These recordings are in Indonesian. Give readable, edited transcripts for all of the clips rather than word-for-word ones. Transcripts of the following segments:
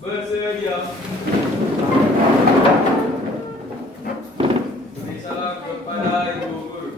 Bersedia. Beri salam kepada Ibu Guru.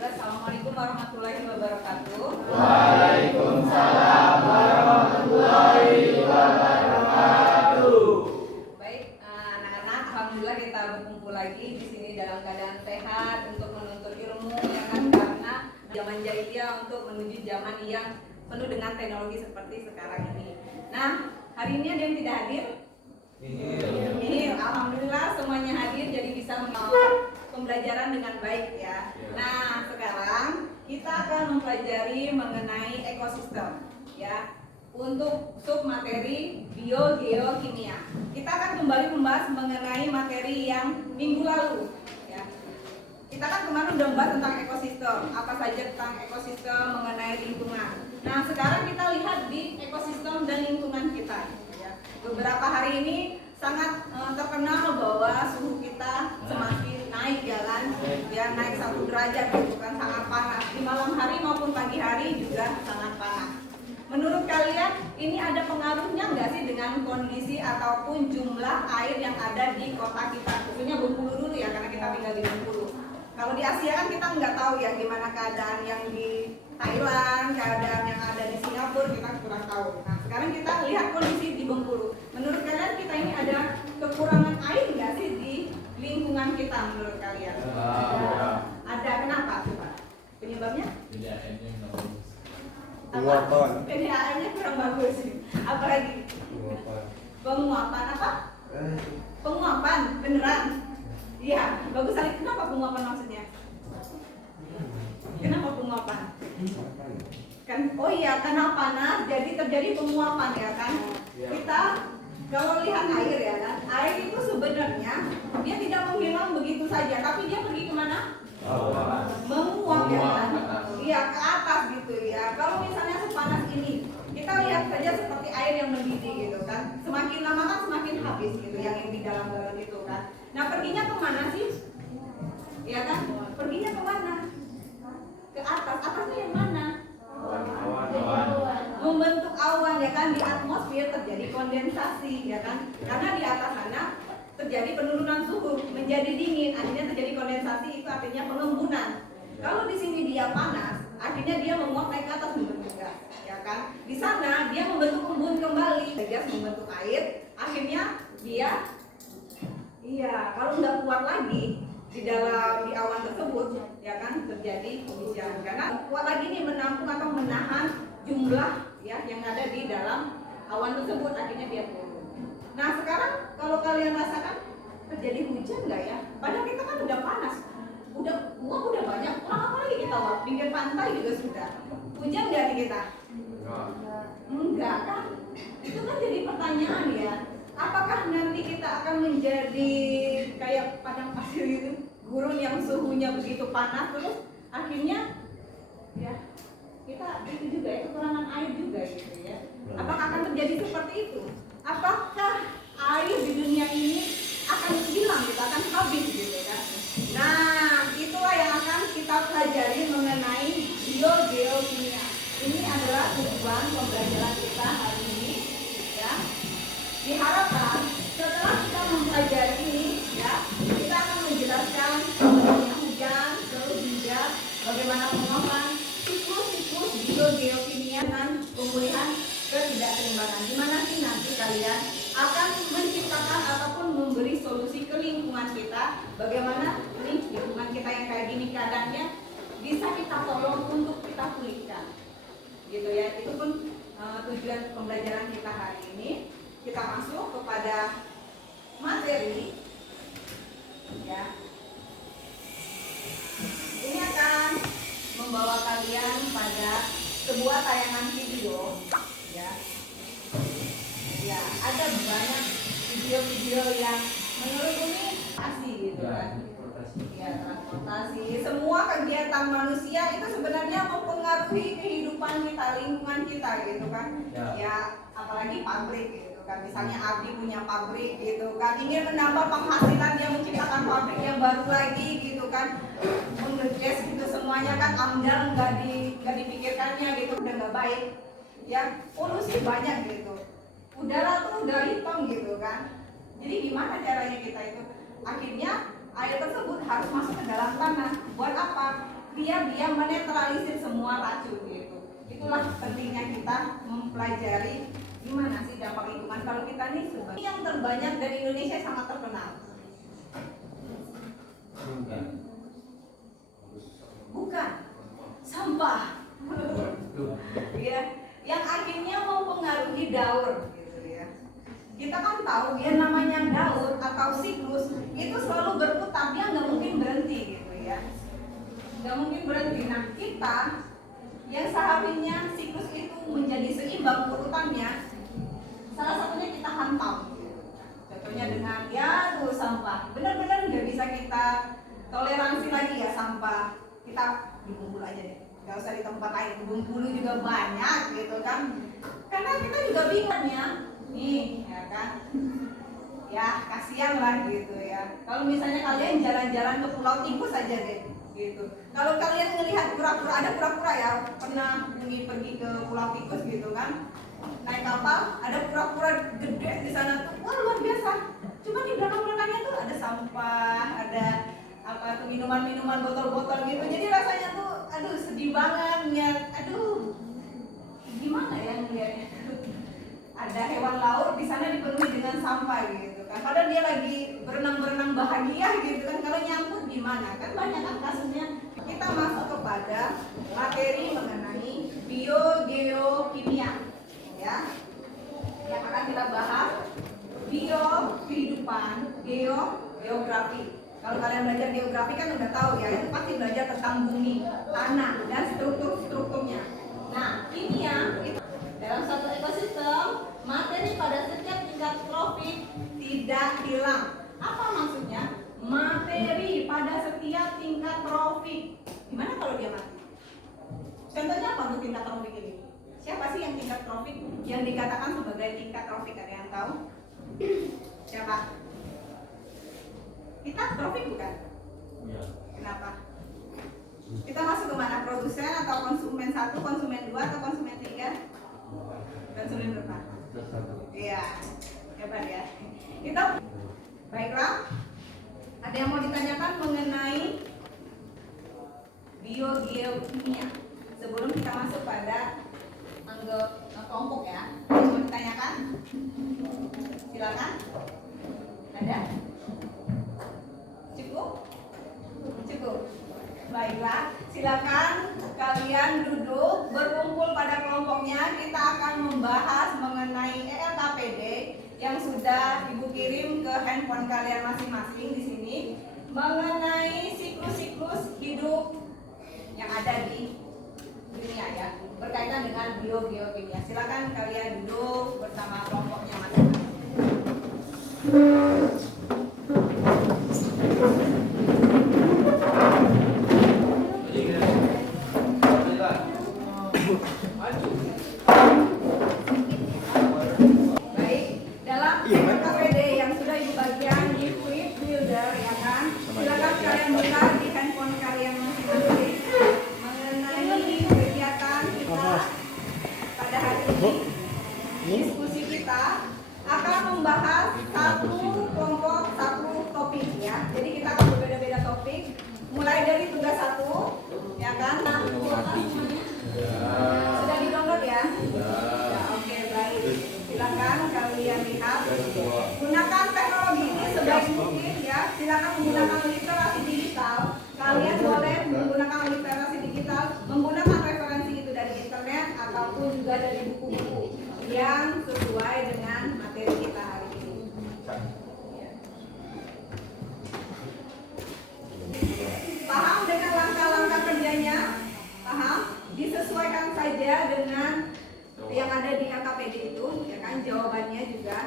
Assalamualaikum warahmatullahi wabarakatuh. Waalaikumsalam warahmatullahi wabarakatuh. Baik, anak-anak, alhamdulillah kita berkumpul lagi di sini dalam keadaan sehat untuk menuntut ilmu, ya kan, karena zaman jahiliyah untuk menuju zaman yang penuh dengan teknologi seperti sekarang ini. Nah, hari ini ada yang tidak hadir? Nihil. Alhamdulillah semuanya hadir, jadi bisa mengawal pembelajaran dengan baik ya. Nah, sekarang kita akan mempelajari mengenai ekosistem ya. Untuk submateri biogeokimia. Kita akan kembali membahas mengenai materi yang minggu lalu ya. Kita kan kemarin udah membahas tentang ekosistem, apa saja tentang ekosistem mengenai lingkungan. Nah, sekarang kita lihat di ekosistem dan lingkungan kita ya. Beberapa hari ini sangat terkenal bahwa suhu kita semakin naik jalan ya, naik 1 derajat gitu kan, sangat panas di malam hari maupun pagi hari juga sangat panas. Menurut kalian ini ada pengaruhnya nggak sih dengan kondisi ataupun jumlah air yang ada di kota kita, khususnya Bengkulu dulu ya, karena kita tinggal di Bengkulu. Kalau di Asia kan kita nggak tahu ya gimana keadaan yang di Thailand, keadaan yang ada di Singapura kita kurang tahu. Nah, sekarang kita lihat kondisi di Bengkulu. Menurut kalian kita ini ada kekurangan air nggak sih di lingkungan kita menurut kalian? Ada. Kenapa coba? Penyebabnya? Penguapan. PDAM-nya kurang bagus. Apalagi? Penguapan apa? Penguapan beneran? Iya, bagus sekali. Kenapa penguapan maksudnya? Kenapa penguapan? Kan, oh iya, karena panas jadi terjadi penguapan ya kan. Kita kalau lihat air ya kan, air itu sebenarnya dia tidak menghilang begitu saja, tapi dia pergi kemana? Menguap ya kan. Iya, ke atas gitu ya. Kalau misalnya sepanas ini, kita lihat saja seperti air yang mendidih gitu kan. Semakin lama kan semakin habis gitu yang di dalam galon itu kan. Nah, perginya kemana sih? Ya kan? Perginya kemana? Ke atas. Atasnya yang mana? Membentuk awan ya kan, di atmosfer terjadi kondensasi ya kan, karena di atas sana terjadi penurunan suhu menjadi dingin, akhirnya terjadi kondensasi, itu artinya pengembunan. Kalau di sini dia panas, akhirnya dia menguap naik ke atas membentuk gas ya kan. Di sana dia membentuk embun kembali, gas membentuk air, akhirnya dia kalau nggak kuat lagi di awan tersebut ya kan, terjadi hujan, karena kuat lagi nih menampung atau menahan jumlah ya yang ada di dalam awan tersebut, akhirnya dia turun. Nah, sekarang kalau kalian rasakan terjadi hujan nggak ya? Padahal kita kan udah panas, uap udah banyak, kurang apa lagi kita uap, pinggir pantai juga sudah. Hujan nggak nih kita? Enggak kan? Itu kan jadi pertanyaan ya. Apakah nanti kita akan menjadi kayak padang pasir gitu, gurun yang suhunya begitu panas terus akhirnya ya terjadi seperti itu? Apakah air di dunia ini akan hilang gitu, akan habis gitu kan? Nah, itulah yang akan kita pelajari mengenai biogeokimia. Ini adalah tujuan pembelajaran kita hari ini, ya. Diharapkan setelah kita mempelajari ini, ya, kita akan menjelaskan bagaimana hujan, terus juga bagaimana pengembangan siklus-siklus biogeokimia dan pemulihan ketidakseimbangan. Di mana sih nanti kalian akan menciptakan ataupun memberi solusi ke lingkungan kita, bagaimana lingkungan kita yang kayak gini keadaannya bisa kita tolong untuk kita pulihkan, gitu ya. Itu pun tujuan pembelajaran kita hari ini. Kita masuk kepada materi, ya. Ini akan membawa kalian pada sebuah tayangan video, ya. Ya, ada banyak video-video yang menurut ini asli gitu kan. Ya, transportasi, semua kegiatan manusia itu sebenarnya mempengaruhi kehidupan kita, lingkungan kita gitu kan. Ya, apalagi pabrik gitu kan. Misalnya Abdi punya pabrik gitu kan, ingin menambah penghasilan, dia menciptakan pabrik yang baru lagi gitu kan. Mengges gitu semuanya kan, AMDAL nggak dipikirkannya gitu, udah nggak baik. Ya, polusi banyak gitu. Udara tuh udah hitam gitu kan. Jadi gimana caranya kita itu? Akhirnya air tersebut harus masuk ke dalam tanah. Buat apa? Biar dia menetralisir semua racun gitu. Itulah pentingnya kita mempelajari gimana sih dampak lingkungan. Kalau kita nih sebagai yang terbanyak dari Indonesia sangat terkenal. Bukan. Sampah. Ya, yang akhirnya mempengaruhi daur. Kita kan tahu ya namanya daur atau siklus itu selalu berputar, dia nggak mungkin berhenti gitu ya, nggak mungkin berhenti. Nah kita yang seharusnya siklus itu menjadi seimbang urutannya, salah satunya kita hantam gitu. Contohnya dengan ya tuh sampah, benar-benar nggak bisa kita toleransi lagi ya sampah, kita di Bengkulu aja deh, nggak usah di tempat lain. Bengkulu juga banyak gitu kan, karena kita juga bingung ya. Nih, ya kan? Ya, kasihan lah gitu ya. Kalau misalnya kalian jalan-jalan ke Pulau Tikus aja deh, gitu. Kalau kalian melihat kura-kura, ada kura-kura ya, pernah pergi ke Pulau Tikus gitu kan? Naik kapal, ada kura-kura gede di sana tuh, wah luar biasa. Cuma di belakang-belakangnya tuh ada sampah, ada apa tuh minuman-minuman botol-botol gitu. Jadi rasanya tuh, aduh sedih banget ya. Aduh, gimana ya ngeliatnya? Ada hewan laut di sana dipenuhi dengan sampah gitu kan. Padahal dia lagi berenang-berenang bahagia gitu kan. Kalau nyangkut gimana? Kan banyak kan kasusnya. Kita masuk kepada materi mengenai biogeokimia, ya. Yang akan kita bahas bio kehidupan, geografi. Kalau kalian belajar geografi kan udah tahu ya, itu pasti belajar tentang bumi, tanah dan strukturnya. Nah, kimia itu dalam satu ekosistem, materi pada setiap tingkat trofik tidak hilang. Apa maksudnya? Materi pada setiap tingkat trofik. Gimana kalau dia mati? Contohnya apa untuk tingkat trofik ini? Siapa sih yang tingkat trofik? Yang dikatakan sebagai tingkat trofik, ada yang tahu? Siapa? Kita trofik bukan? Ya. Kenapa? Kita masuk ke mana? Produsen atau konsumen 1, konsumen 2 atau konsumen 3? Konsumen berapa? Iya, hebat ya. Kita baiklah. Ada yang mau ditanyakan mengenai biogeokimia sebelum kita masuk pada kelompok ya? Mau ditanyakan? Silakan. Ada? Cukup? Cukup. Baiklah, silakan kalian duduk berkumpul pada kelompoknya. Kita akan membahas mengenai ELKPD yang sudah Ibu kirim ke handphone kalian masing-masing di sini mengenai siklus-siklus hidup yang ada di dunia ya, berkaitan dengan biogeokimia. Silakan kalian duduk bersama kelompoknya masing-masing. membahas satu kelompok, satu topik ya. Jadi kita akan berbeda-beda topik. Mulai dari tugas 1, ya kan? Nah, sudah di-download ya? Ya, oke, baik. Silakan kalian lihat. Gunakan teknologi ini sebaik mungkin ya. Silakan menggunakan literasi digital. Kalian boleh menggunakan literasi digital, menggunakan referensi itu dari internet ataupun juga dari buku-buku yang sesuai dengan materi kita hari ini. Paham dengan langkah-langkah kerjanya? Paham? Disesuaikan saja dengan yang ada di KKPD itu, ya kan? Jawabannya juga.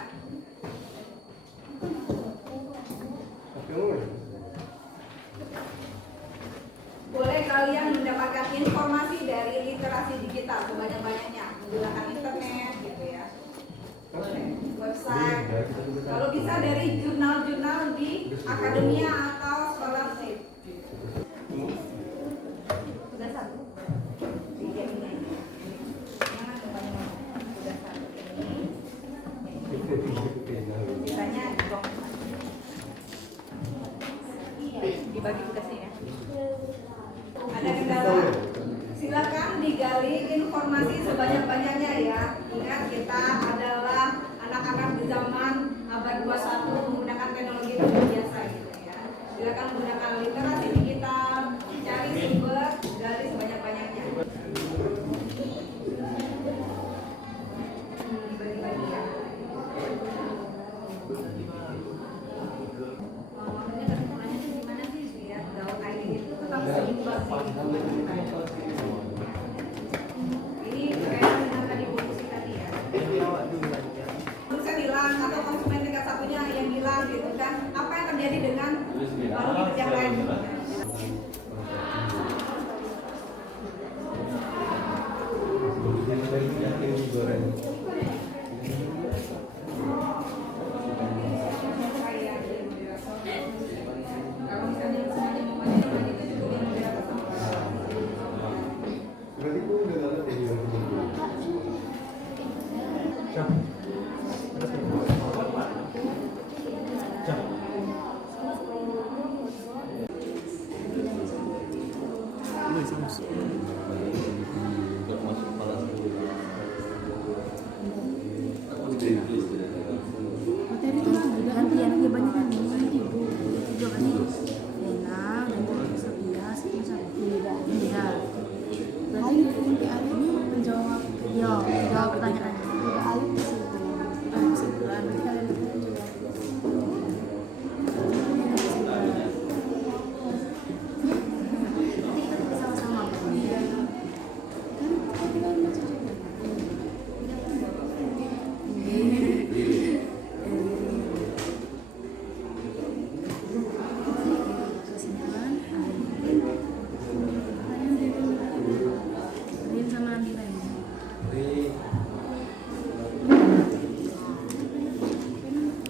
Boleh kalian mendapatkan informasi dari literasi digital sebanyak-banyaknya, menggunakan internet gitu ya. Boleh, website. Kalau bisa dari jurnal-jurnal di akademia atau scholarship. Sudah 1. 3 ini. Jangan kebanyakan. Sudah 1 ini. Sisanya dibagi tugasnya ya. Ada kendala? Silakan digali informasi sebanyak-banyaknya ya. Ingat kita adalah anak-anak di zaman abad 21 menggunakan teknologi yang biasa gitu ya. Silakan menggunakan literasi digital, cari sumber, gali sebanyak-banyaknya. Bagi-bagi ya. Makanya kesimpulannya itu gimana sih biar daun air itu tetap seimbang sih. Ini berkaitan dengan tadi produksi tadi ya. Produsen hilang atau konsumen tingkat satunya yang hilang gitu kan. Apa yang terjadi dengan produk yang lain? Kalau misalnya semuanya mau maju itu juga yang berbeda Materi itu ganti yang banyak kan nanti ibu juga kan itu enak dan terus bias itu tidak beda. Berarti nanti ini menjawab menjawab pertanyaan tidak alih kesimpulan berarti kalian berdua juga nanti kita sama-sama kan kita baca juga.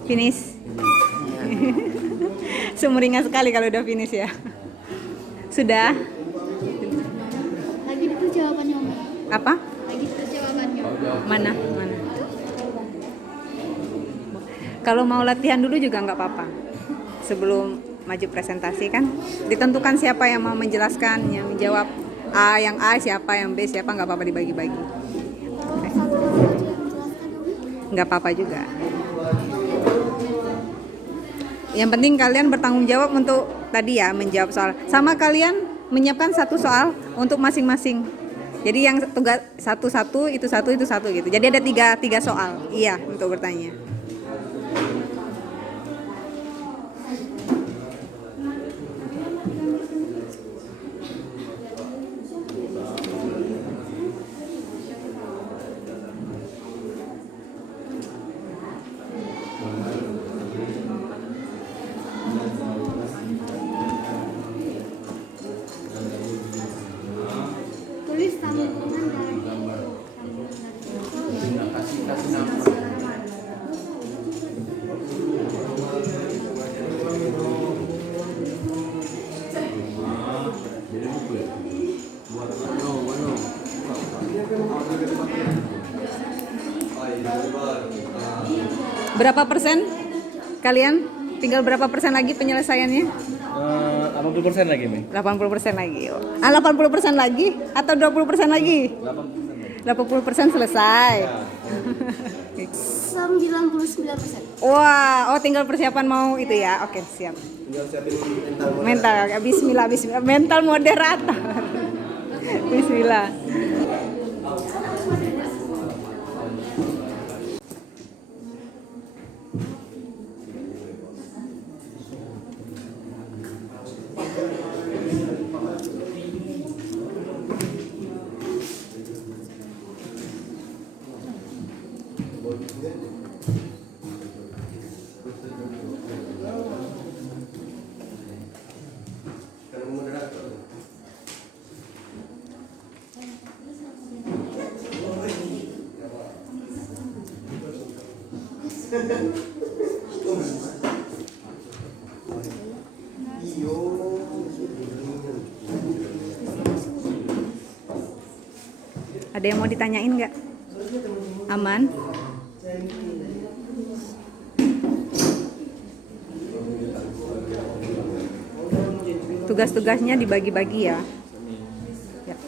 Finish. Sumringah sekali kalau udah finish ya. Sudah. Lagi itu jawabannya Oma. Apa? Lagi itu jawabannya. Mana? Kalau mau latihan dulu juga nggak apa-apa. Sebelum maju presentasi kan, ditentukan siapa yang mau menjelaskan, yang menjawab A, yang A siapa, yang B siapa, nggak apa-apa dibagi-bagi. Kalau satu orang aja yang menjelaskan Oma. Nggak apa-apa juga. Yang penting kalian bertanggung jawab untuk tadi ya menjawab soal. Sama kalian menyiapkan satu soal untuk masing-masing. Jadi yang tugas satu-satu itu satu gitu. Jadi ada tiga soal. Iya untuk bertanya. Tulis sambungan dari kasih nama. Ay, Berapa persen kalian? Tinggal berapa persen lagi penyelesaiannya? 80% lagi nih. 80% lagi. 80% lagi atau 20% lagi? 80% lagi. 80% selesai. 99%. Wah, oh tinggal persiapan mau itu ya. Oke, siap. Tinggal siapin Mental, bismillah, bismillah. Mental moderator. Bismillah. Ada yang mau ditanyain nggak? Aman? Tugas-tugasnya dibagi-bagi ya. Ya.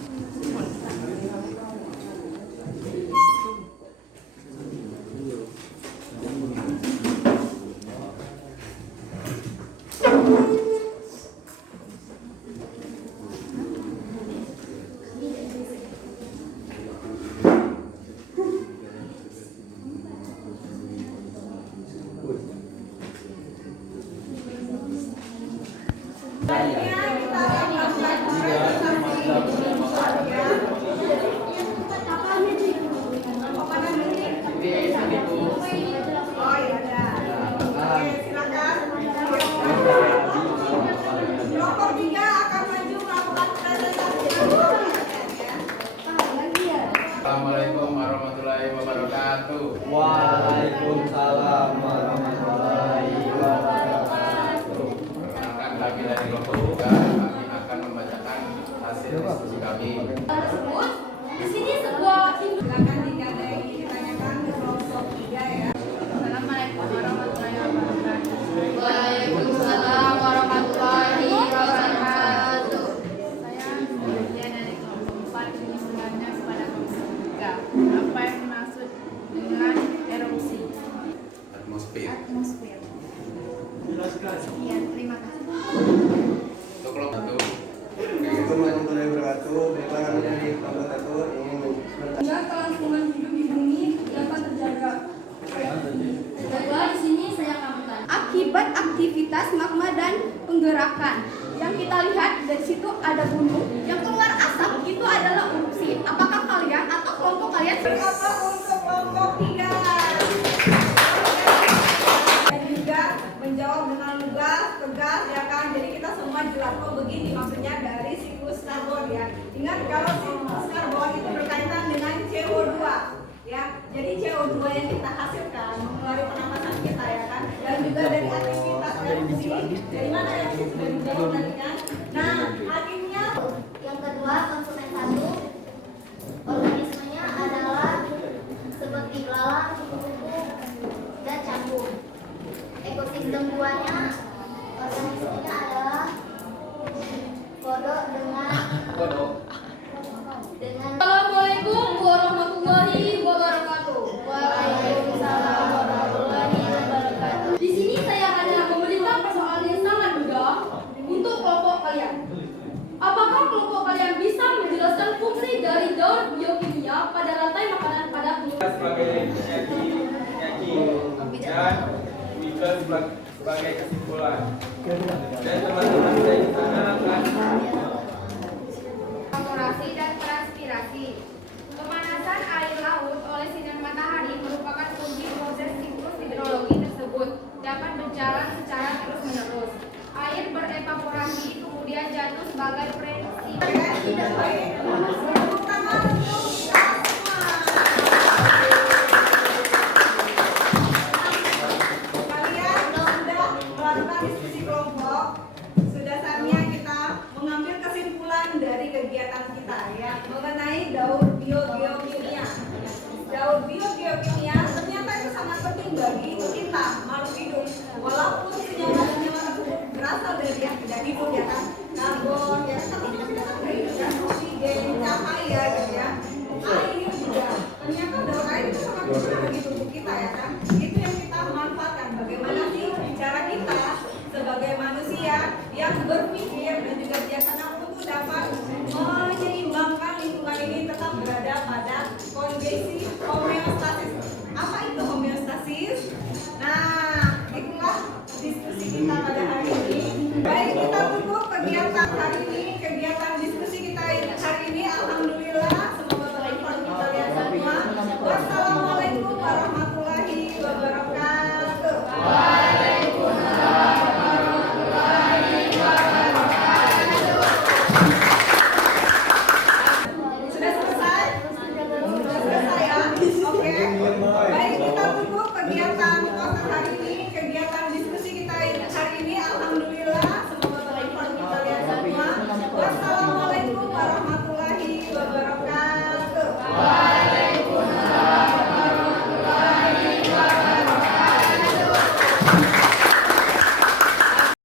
Assalamualaikum warahmatullahi wabarakatuh. Waalaikumsalam warahmatullahi wabarakatuh. Perkenalkan kami dari kelompok juga, kami akan membacakan hasil diskusi kami. Di sini sebuah Silakan jika ada yang ingin ditanyakan ke kelompok 3 ya. Assalamualaikum warahmatullahi wabarakatuh. Waalaikumsalam warahmatullahi wabarakatuh. Saya kemudian dari kelompok 4 ini bertanya kepada kelompok 3. Apa yang dimaksud dengan erupsi? Atmosfer. Atmosfer. Sekian, terima kasih. Untuk kelompok 1, Assalamualaikum warahmatullahi wabarakatuh. Baiklah, kami dari kelompok 1 ingin Sehingga kelangsungan hidup di bumi dapat terjaga. Kedua, di sini saya akan bertanya. Akibat aktivitas magma dan penggerakan yang kita lihat dari situ ada gunung yang keluar asap, itu adalah erupsi. Apakah kalian atau kelompok kalian Apa untuk kelompok 3? Dan juga menjawab dengan lugas, tegas ya kan. Jadi kita semua jelas kok begini maksudnya dari siklus karbon ya. Ingat kalau siklus karbon itu berkaitan dengan CO2 ya. Jadi CO2 yang kita hasilkan melalui pernapasan kita ya kan. Dan juga dari aktivitas erupsi. Dari mana yang sudah dijawab tadi kan? Nah, akhirnya Yang kedua, konsumen 1, organismenya adalah seperti belalang, kupu-kupu, dan canggung. Ekosistem 2-nya, organismenya adalah kodok dengan Assalamualaikum warahmatullahi wabarakatuh. Waalaikumsalam warahmatullahi wabarakatuh. Di sini saya hanya memberikan persoalan yang sangat mudah untuk kelompok kalian. Apakah kelompok kalian bisa menjelaskan fungsi dari daur biokimia pada rantai makanan pada Kita sebagai penyaji dan Mika sebagai kesimpulan. Dan teman-teman saya di sana akan evaporasi dan transpirasi. Pemanasan air laut oleh sinar matahari merupakan kunci proses siklus hidrologi tersebut dapat berjalan secara terus-menerus. Air berevaporasi kemudian jatuh sebagai prediksi. tidak baik. Tepuk tangan untuk kita semua. Kalian sudah melakukan diskusi kelompok. Sudah saatnya kita mengambil kesimpulan dari kegiatan kita ya mengenai daur biogeokimia. Daur biogeokimia ternyata itu sangat penting bagi Ambon, ya